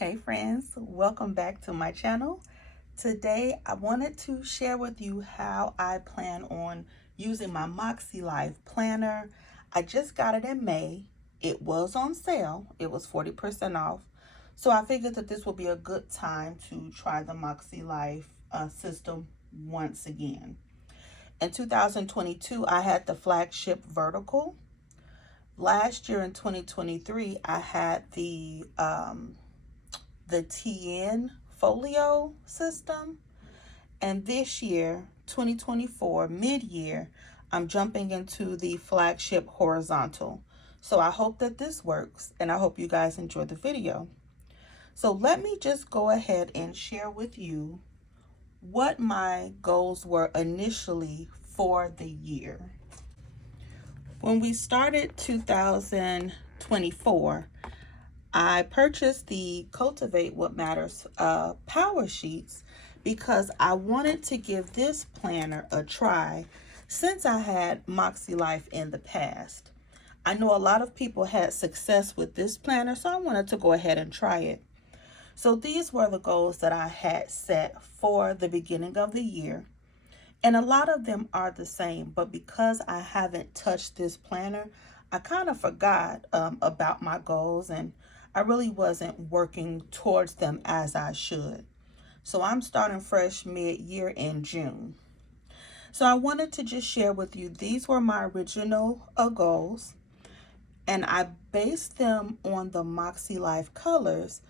Hey friends, welcome back to my channel. Today I wanted to share with you how I plan on using my MakseLife planner. I just got it in May. It was on sale. It was 40% off. So I figured that this would be a good time to try the MakseLife system once again. In 2022, I had the flagship vertical. Last year in 2023, I had the TN folio system, and this year 2024 mid-year I'm jumping into the flagship horizontal. So I hope that this works, and I hope you guys enjoy the video. So let me just go ahead and share with you what my goals were initially for the year. When we started 2024, I purchased the Cultivate What Matters Powersheets because I wanted to give this planner a try since I had MakseLife in the past. I know a lot of people had success with this planner, so I wanted to go ahead and try it. So these were the goals that I had set for the beginning of the year. And a lot of them are the same, but because I haven't touched this planner, I kind of forgot about my goals, and I really wasn't working towards them as I should. So I'm starting fresh mid-year in June. So I wanted to just share with you, these were my original goals, and I based them on the MakseLife colors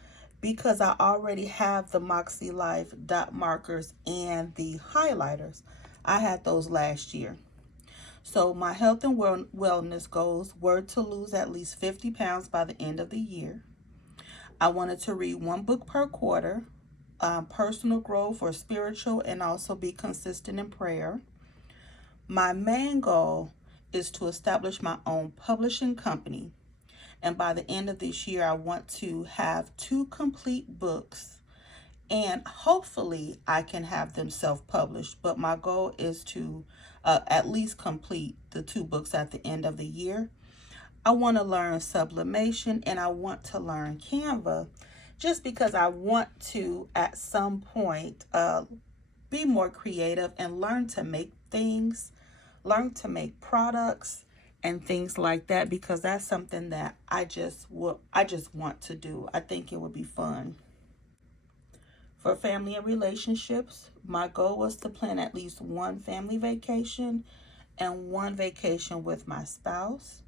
because I already have the MakseLife dot markers and the highlighters. I had those last year. So my health and wellness goals were to lose at least 50 pounds by the end of the year. I wanted to read one book per quarter, personal growth or spiritual, and also be consistent in prayer. My main goal is to establish my own publishing company. And by the end of this year, I want to have 2 complete books, and hopefully I can have them self-published. But my goal is to at least complete the 2 books at the end of the year. I want to learn sublimation, and I want to learn Canva just because I want to at some point be more creative and learn to make things, learn to make products and things like that, because that's something that I just want to do. I think it would be fun. For family and relationships, my goal was to plan at least 1 family vacation and 1 vacation with my spouse.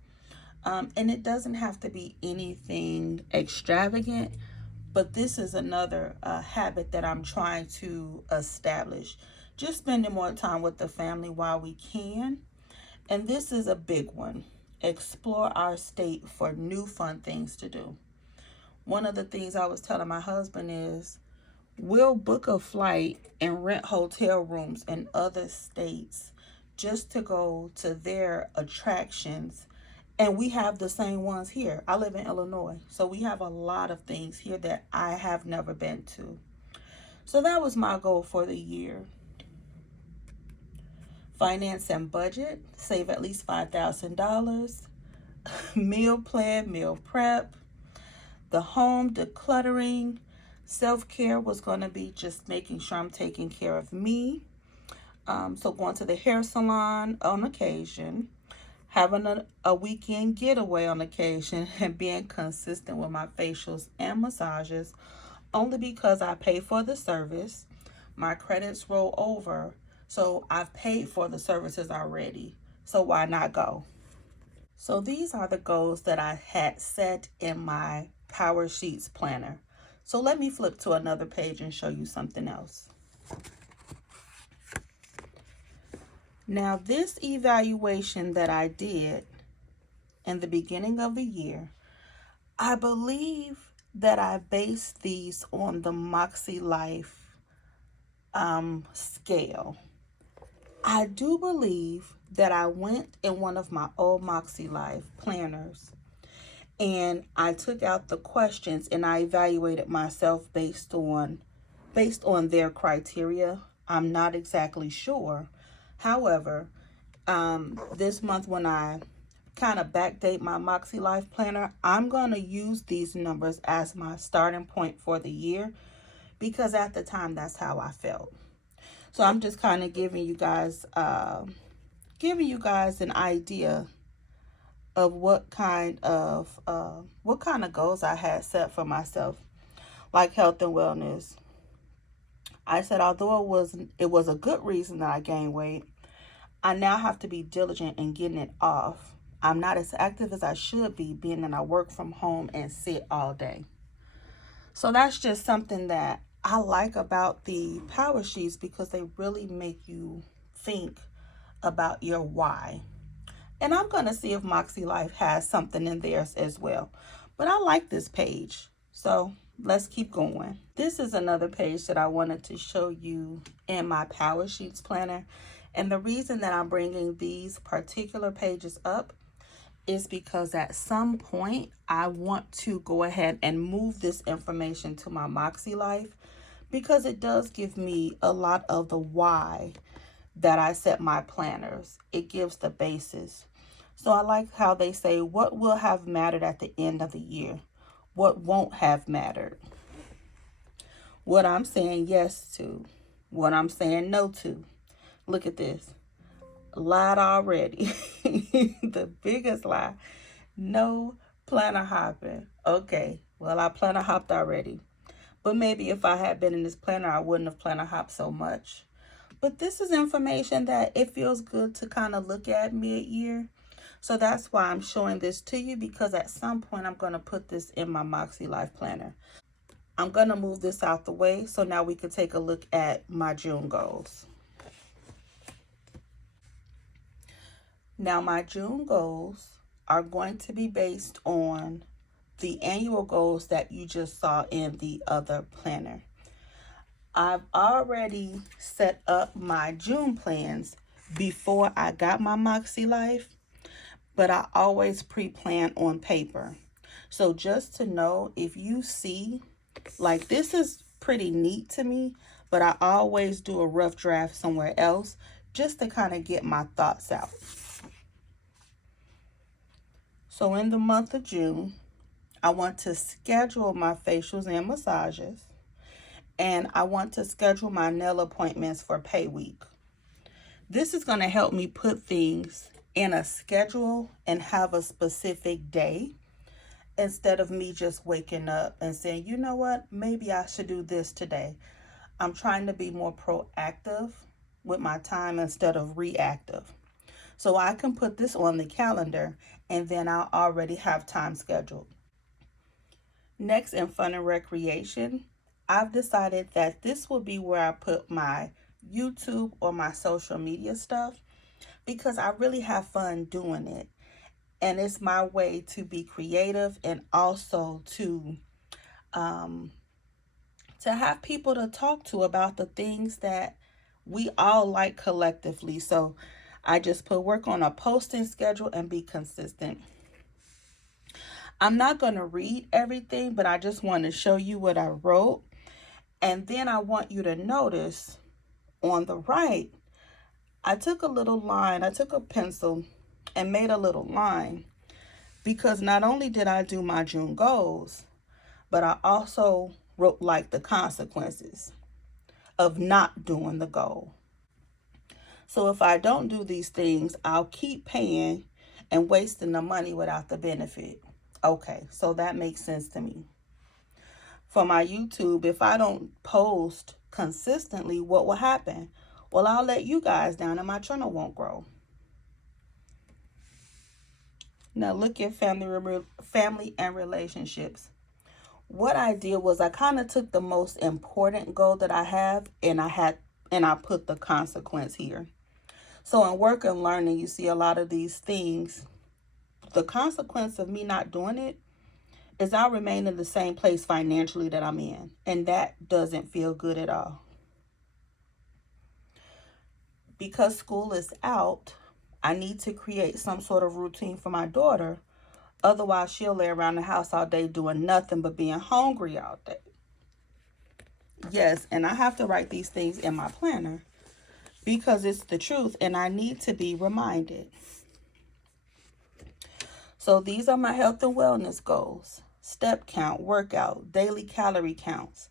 And it doesn't have to be anything extravagant, but this is another habit that I'm trying to establish. Just spending more time with the family while we can. And this is a big one. Explore our state for new fun things to do. One of the things I was telling my husband is, we'll book a flight and rent hotel rooms in other states just to go to their attractions. And we have the same ones here. I live in Illinois, so we have a lot of things here that I have never been to. So that was my goal for the year. Finance and budget, save at least $5,000. Meal plan, meal prep. The home decluttering. Self-care was going to be just making sure I'm taking care of me. So going to the hair salon on occasion. Having a weekend getaway on occasion, and being consistent with my facials and massages, only because I pay for the service. My credits roll over, so I've paid for the services already, so why not go? So these are the goals that I had set in my Powersheets planner. So let me flip to another page and show you something else. Now, this evaluation that I did in the beginning of the year, I believe that I based these on the MakseLife scale. I do believe that I went in one of my old MakseLife planners and I took out the questions and I evaluated myself based on their criteria. I'm not exactly sure. However, this month when I kind of backdate my MakseLife planner, I'm going to use these numbers as my starting point for the year because at the time that's how I felt. So I'm just kind of giving you guys an idea of what kind of goals I had set for myself, like health and wellness. I said although it was a good reason that I gained weight, I now have to be diligent in getting it off. I'm not as active as I should be, being that I work from home and sit all day. So that's just something that I like about the power sheets because they really make you think about your why. And I'm going to see if MakseLife has something in there as well. But I like this page. So let's keep going. This is another page that I wanted to show you in my Power Sheets planner. And the reason that I'm bringing these particular pages up is because at some point I want to go ahead and move this information to my MakseLife because it does give me a lot of the why that I set my planners. It gives the basis. So I like how they say what will have mattered at the end of the year, what won't have mattered, what I'm saying yes to, what I'm saying no to. Look at this. Lied already. The biggest lie. No planner hopping. Okay, well, I planner hopped already. But maybe if I had been in this planner, I wouldn't have planner hopped so much. But this is information that it feels good to kind of look at mid-year. So that's why I'm showing this to you, because at some point I'm going to put this in my MakseLife planner. I'm going to move this out the way so now we can take a look at my June goals. Now my June goals are going to be based on the annual goals that you just saw in the other planner. I've already set up my June plans before I got my MakseLife, but I always pre-plan on paper. So just to know, if you see, like, this is pretty neat to me, but I always do a rough draft somewhere else just to kind of get my thoughts out. So in the month of June, I want to schedule my facials and massages, and I want to schedule my nail appointments for pay week. This is going to help me put things in a schedule and have a specific day instead of me just waking up and saying, you know what, maybe I should do this today. I'm trying to be more proactive with my time instead of reactive. So I can put this on the calendar and then I'll already have time scheduled. Next, in fun and recreation, I've decided that this will be where I put my YouTube or my social media stuff because I really have fun doing it. And it's my way to be creative and also to have people to talk to about the things that we all like collectively. So I just put work on a posting schedule and be consistent. I'm not going to read everything, but I just want to show you what I wrote. And then I want you to notice on the right, I took a little line, I took a pencil and made a little line because not only did I do my June goals, but I also wrote like the consequences of not doing the goal. So if I don't do these things, I'll keep paying and wasting the money without the benefit. Okay, so that makes sense to me. For my YouTube, if I don't post consistently, what will happen? Well, I'll let you guys down and my channel won't grow. Now look at family and relationships. What I did was I kind of took the most important goal that I have and I put the consequence here. So in work and learning, you see a lot of these things. The consequence of me not doing it is I'll remain in the same place financially that I'm in. And that doesn't feel good at all. Because school is out, I need to create some sort of routine for my daughter. Otherwise, she'll lay around the house all day doing nothing but being hungry all day. Yes, and I have to write these things in my planner because it's the truth and I need to be reminded. So these are my health and wellness goals. Step count, workout, daily calorie counts.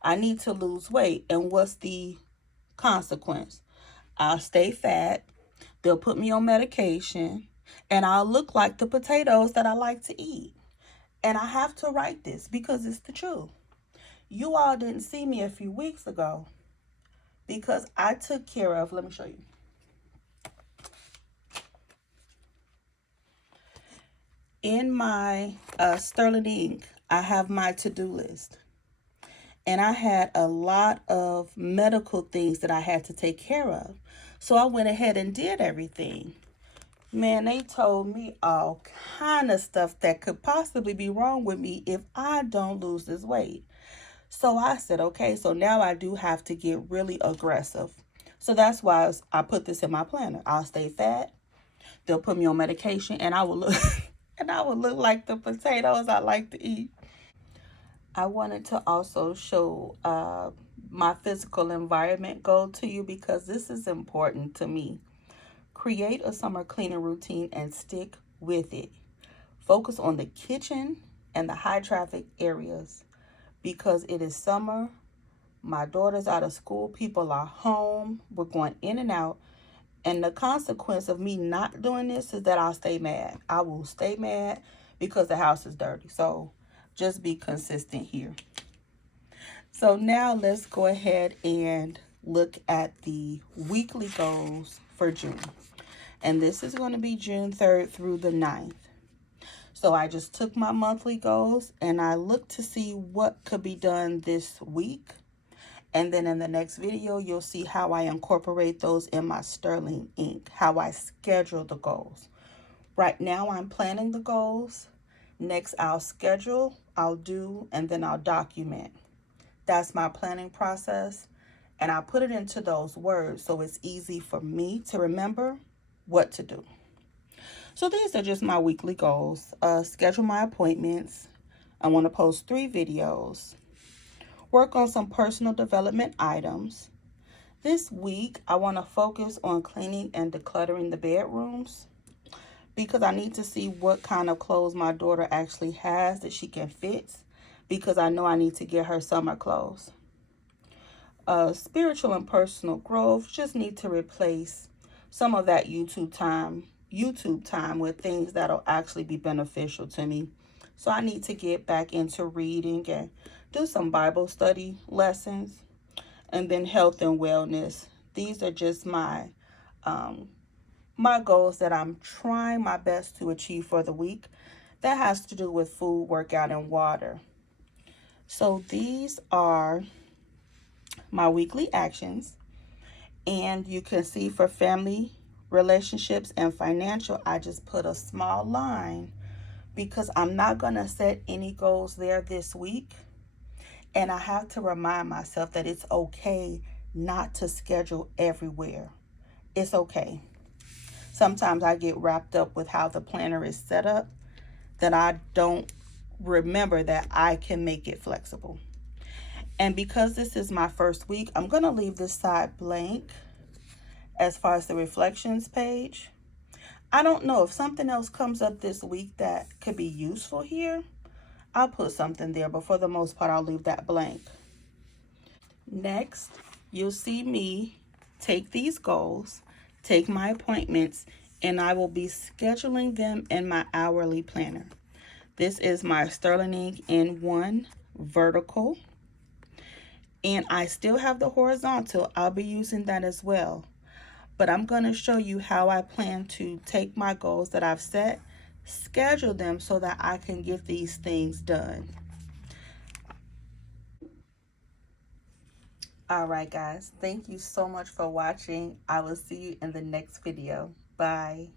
I need to lose weight. And what's the consequence? I'll stay fat. They'll put me on medication. And I'll look like the potatoes that I like to eat. And I have to write this because it's the truth. You all didn't see me a few weeks ago because I took care of, let me show you. In my Sterling ink, I have my to-do list. And I had a lot of medical things that I had to take care of. So I went ahead and did everything. Man, they told me all kind of stuff that could possibly be wrong with me if I don't lose this weight. So I said, okay, so now I do have to get really aggressive. So that's why I put this in my planner. I'll stay fat. They'll put me on medication, and I will look and I will look like the potatoes I like to eat. I wanted to also show my physical environment goal to you because this is important to me. Create a summer cleaning routine and stick with it. Focus on the kitchen and the high traffic areas because it is summer. My daughter's out of school. People are home. We're going in and out. And the consequence of me not doing this is that I'll stay mad. I will stay mad because the house is dirty. So just be consistent here. So now let's go ahead and look at the weekly goals for June. And this is going to be June 3rd through the 9th. So I just took my monthly goals and I looked to see what could be done this week. And then in the next video, you'll see how I incorporate those in my Sterling ink, how I schedule the goals. Right now, I'm planning the goals. Next, I'll schedule, I'll do, and then I'll document. That's my planning process. And I put it into those words so it's easy for me to remember what to do. So these are just my weekly goals. Schedule my appointments. I want to post 3 videos. Work on some personal development items. This week, I want to focus on cleaning and decluttering the bedrooms because I need to see what kind of clothes my daughter actually has that she can fit because I know I need to get her summer clothes. Spiritual and personal growth, just need to replace some of that YouTube time with things that'll actually be beneficial to me. So I need to get back into reading and do some Bible study lessons. And then health and wellness. These are just my goals that I'm trying my best to achieve for the week. That has to do with food, workout, and water. So these are my weekly actions. And you can see for family, relationships, and financial, I just put a small line because I'm not going to set any goals there this week. And I have to remind myself that it's okay not to schedule everywhere. It's okay. Sometimes I get wrapped up with how the planner is set up that I don't remember that I can make it flexible. And because this is my first week, I'm going to leave this side blank as far as the reflections page. I don't know if something else comes up this week that could be useful here. I'll put something there, but for the most part, I'll leave that blank. Next, you'll see me take these goals, take my appointments, and I will be scheduling them in my hourly planner. This is my Sterling Ink N1 vertical, and I still have the horizontal. I'll be using that as well. But I'm going to show you how I plan to take my goals that I've set, schedule them so that I can get these things done. All right, guys. Thank you so much for watching. I will see you in the next video. Bye.